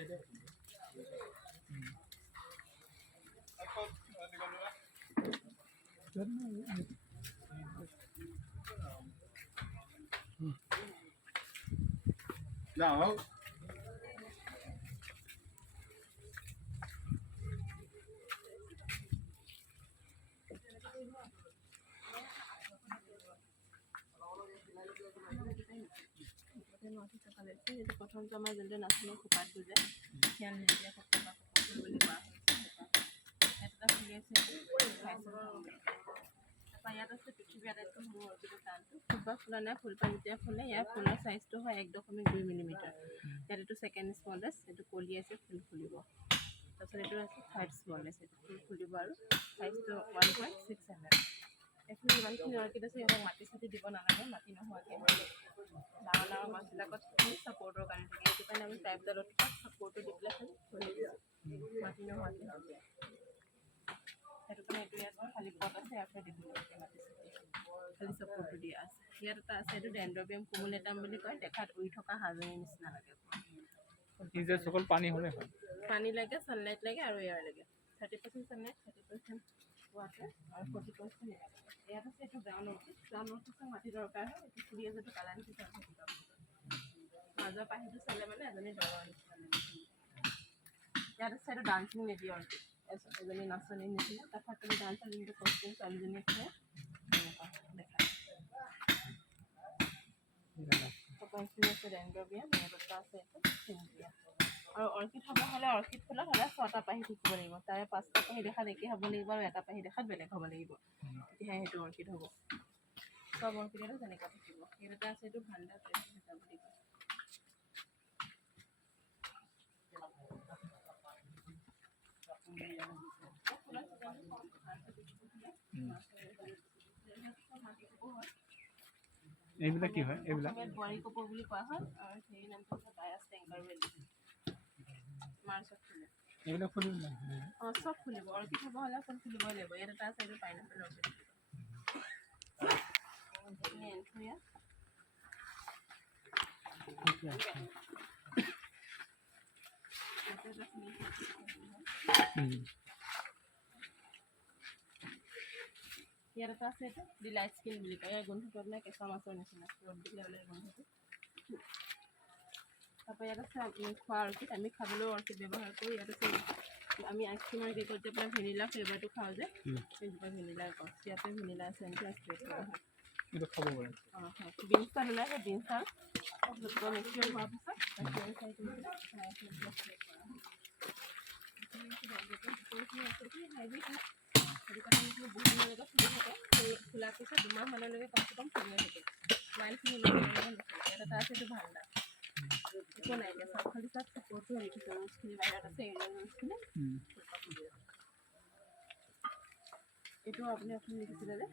No. প্ৰথমটো আমাৰ যোনটো নাচনী খোপাটো যে খেল নিদিয়া খোপা বুলি কোৱা হৈছে এটা ফুলি আছে তাৰপৰা ইয়াত আছে পৃথিৱী আটাইতকৈ সৰু অৰ্কিডৰ টানটো ফুলপাহ ফুলা নাই ফুলপাহ যেতিয়া ফুলে ইয়াৰ ফুলৰ চাইজটো হয় 1.2 মিলিমিটাৰ ইয়াত এইটো ছেকেণ্ড স্মলেষ্ট এইটো কলি আছে ফুল ফুলিব তাৰপিছত এইটো আছে থাৰ্ড স্মলেষ্ট এইটো ফুল ফুলিব আৰু চাইজটো 1.6 mm এইখিনি ইমানখিনি অৰ্কিড আছে সিহঁতক মাটি চাটি দিব নালাগে মাটি নোহোৱাকৈ ডাঙৰ ডাঙৰ গছবিলাকত ছাপৰ্টৰ কাৰণে থাকে সেইটো কাৰণে আমি টাইপডালত ছাপৰ্টটো দি পেলাই খালি থৈ দিছোঁ মাটি নোহোৱাকৈ সেইটো কাৰণে এইটো ইয়াত খালী পট আছে ইয়াৰ পৰা দিব লাগে মাটি চাটি খালী ছাপৰ্টটো দিয়া আছে ইয়াত এটা আছে এইটো ডেণ্ড্ৰবিয়াম কুমুলেটাম বুলি কয় দেখাত উৰি থকা হাজনিৰ নিচিনা লাগে সকল পানী হ'লে হয় পানী লাগে ছানলাইট লাগে আৰু এয়াৰ লাগে 30% ছানলাইট 30% ৱাটাৰ আৰু 40% এয়াৰ ইয়াত আছে এইটো গ্ৰাউণ্ড অৰ্কিড মাটি দৰকাৰ হয় এইটো ফুলি আছে এইটো কালাৰ নিচিনা মাজৰ পাহিটো চালে মানে এজনী দৰৰ নিচিনা ইয়াত আছে এইটো ডান্সিং লেডি অৰ্কিড এজনী নাচনীৰ নিচিনা তাৰপৰা তুমি ডান্সৰ যোনটো কষ্টিউম ছোৱালীজনীয়ে খায় তেনেকুৱা দেখায় এইখিনি আছে ডেণ্ড্ৰবিয়াম ইয়াত এটা আছে এইটো চিনজিয়া আৰু অৰ্কিড হ'ব হ'লে অৰ্কিড ফুলত হ'লে 6টা পাহি থাকিব লাগিব তাৰে 5টা পাহি দেখাত একে হ'ব লাগিব আৰু এটা পাহি দেখাত বেলেগ হ'ব লাগিব তেতিয়াহে সেইটো অৰ্কিড হ'ব চব অৰ্কিডতো তেনেকুৱা থাকিব ইয়াত এটা আছে এইটো ভাণ্ডা প্ৰেচিডেণ্টা বুলি কয় এইবিলাক কি হয় এইবিলাক বোৱাৰী কপৌ বুলি কোৱা হয় আৰু সেই নামটো হৈছে ডায়াছ টেংকাৰবেলি মাৰ্চত ফুলে এইবিলাক ফুলিব অঁ চব ফুলিব অৰ্কিড হ'ব হ'লে ফুল ফুলিবই লাগিব ইয়াত এটা আছে এইটো পাইনাপল অৰ্কিড এইখিনি এন্থুৰিয়া ইয়াত এটা আছে এইটো ডিলাইট স্কিন বুলি কয় ইয়াৰ গোন্ধটো আপোনাৰ কেঁচা মাছৰ নিচিনা ৰ'দ দিলে ওলাই গোন্ধটো তাৰপৰা ইয়াত আছে আমি খোৱা অৰ্কিড আমি খাবলৈও অৰ্কিড ব্যৱহাৰ কৰোঁ ইয়াত আছে আমি আইচক্ৰীমৰ কেকত যে আপোনাৰ ভেনিলা ফ্লেভাৰটো খাওঁ যে সেইজোপা ভেনিলাৰ গছ ইয়াতে ভেনিলা চেণ্টটো স্প্ৰে কৰা হয় এইটো খাব পাৰে অঁ হয় বিনছটা ওলাই সেই বিনছটা মিক্সচাৰ হোৱাৰ পিছত সেইটো কাৰণে বহুত দিনলৈকে ফুলি থাকে সেই ফুলাৰ পিছত 2 মাহমানলৈকে কমচে কম ফুলিয়ে থাকে মাইলখিনি ইয়াত এটা আছে এইটো ভাণ্ডা একো নাই এতিয়া চব খালি চব ছাপৰ্টটো হেৰি থাকে ৰুটছখিনি বাহিৰত আছে এৰিয়েল ৰুটছখিনি এইটো আপুনি লিখিছিলে যে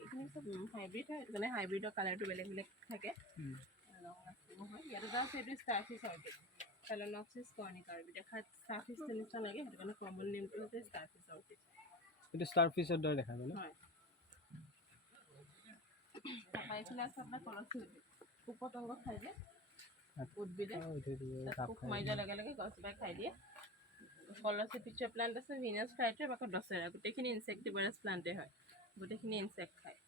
এইখিনি চব হাইব্ৰিড হয় সেইটো কাৰণে হাইব্ৰিডৰ কালাৰটো বেলেগ বেলেগ থাকে হয় ইয়াত এটা আছে এইটো ষ্টাৰফিছ অৰ্কিড ফেলনক্সিছ কৰ্নিকা দেখাত ষ্টাৰফিছ নিচিনা লাগে সেইটো কাৰণে কমন নেমটো হৈছে ষ্টাৰফিছ অৰ্কিড এইটো ষ্টাৰফিছৰ দৰে দেখা যায় হয় তাৰপৰা এইফালে আছে আপোনাৰ কলচি উদ্ভিদ পোক পতংগ খাই যে উদ্ভিদে পোক সোমাই যোৱাৰ লগে লগে গছজোপাই খাই দিয়ে কলচি পিকচাৰ প্লাণ্ট আছে ভিনাছ ফ্লাইট্ৰাপ আকৌ দছেৰা গোটেইখিনি ইনচেক্টিভাৰাছ প্লাণ্টে হয় গোটেইখিনি ইনচেক্ট খায়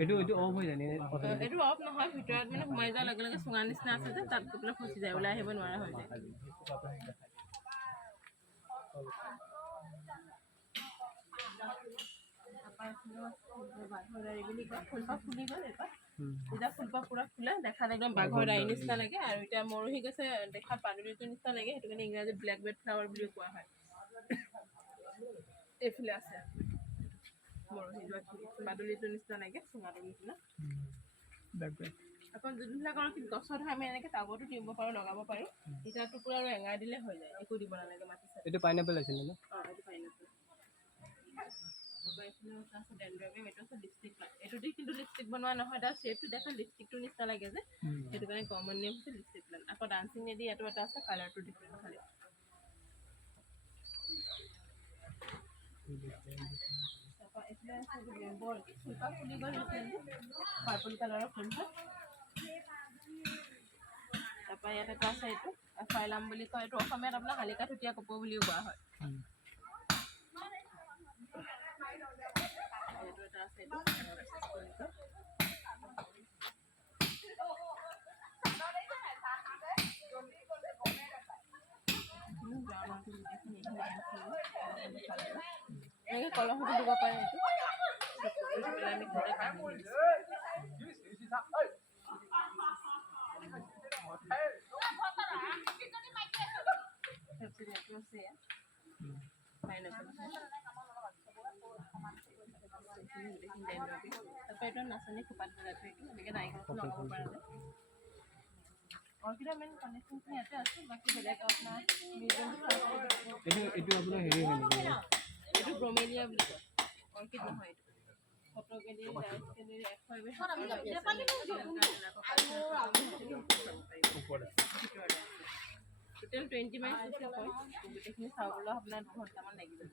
এইটো অফ হৈ যায় এইটো অফ নহয় ভিতৰত মানে সোমাই যোৱাৰ লগে লগে চুঙা নিচিনা আছে যে তাত গৈ পেলাই ফচি যায় ওলাই আহিব নোৱাৰা হৈ যায় ফুলপাহ ফুলি গ'ল এবাৰ এতিয়া ফুলপাহ পূৰা ফুলে দেখাত একদম বাঘৰ দাড়ি নিচিনা লাগে আৰু এতিয়া মৰহি গৈছে দেখাত পাদুলিটোৰ নিচিনা লাগে সেইটো কাৰণে ইংৰাজীত ব্লেকবেড ফ্লাৱাৰ বুলিও কোৱা হয় এইফালে আছে মৰহি যোৱাখিনি মাদুলিটোৰ নিচিনা লাগে চুঙাটোৰ নিচিনা আকৌ যোনবিলাকৰ গছত হয় আমি এনেকৈ টাবতো দিব পাৰোঁ লগাব পাৰোঁ এতিয়া টুকুৰা আৰু এঙাৰ দিলে হৈ যায় একো দিব নালাগে মাটি চাটি এইটো পাইনাপল আছে ন অঁ এইটো পাইনাপল আছে ডেণ্ড্ৰবিয়াম এইটো আছে লিপষ্টিক এইটো দি কিন্তু লিপষ্টিক বনোৱা নহয় তাৰ শ্বেপটো দেখা লিপষ্টিকটোৰ নিচিনা লাগে যে সেইটো কাৰণে কমন নেম হৈছে লিপষ্টিক প্লাণ্ট আকৌ ডান্সিং লেডি ইয়াতো এটা আছে কালাৰটো ডিফাৰেণ্ট খালি তাৰপৰা এইফালে এটা আছে বৰ ফুলপাহ ফুলি গ'ল পাৰ্পল কালাৰৰ ফুল হয় তাৰপৰা ইয়াত এটা আছে এইটো ফাইলাম বুলি কয় এইটো অসমীয়াত আপোনাৰ শালিকা থুতীয়া কপৌ বুলিও কোৱা হয় এইটো এটা আছে এইটো এনেকৈ কলহতো দিব পাৰে এইটো আমি ঘৰতে কাঢ়ি দিছোঁ তাৰপৰা নাচনী খোপাত বিলাটো এইটো এনেকৈ নাৰিকলটো লগাব পৰা যায় অৰ্কিডৰ মেইন কানেকশ্যনখিনি ইয়াতে আছে বাকী বেলেগ আপোনাৰ এইটো আপোনাৰ হেৰি হয় নেকি এইটো ব্ৰমেলিয়া বুলি কয় অৰ্কিড নহয় এইটো ফটোকেলি ৰাইচকেলি টোটেল 20 মিনিট হয় গোটেইখিনি চাবলৈ আপোনাৰ 2 ঘণ্টামান লাগি যাব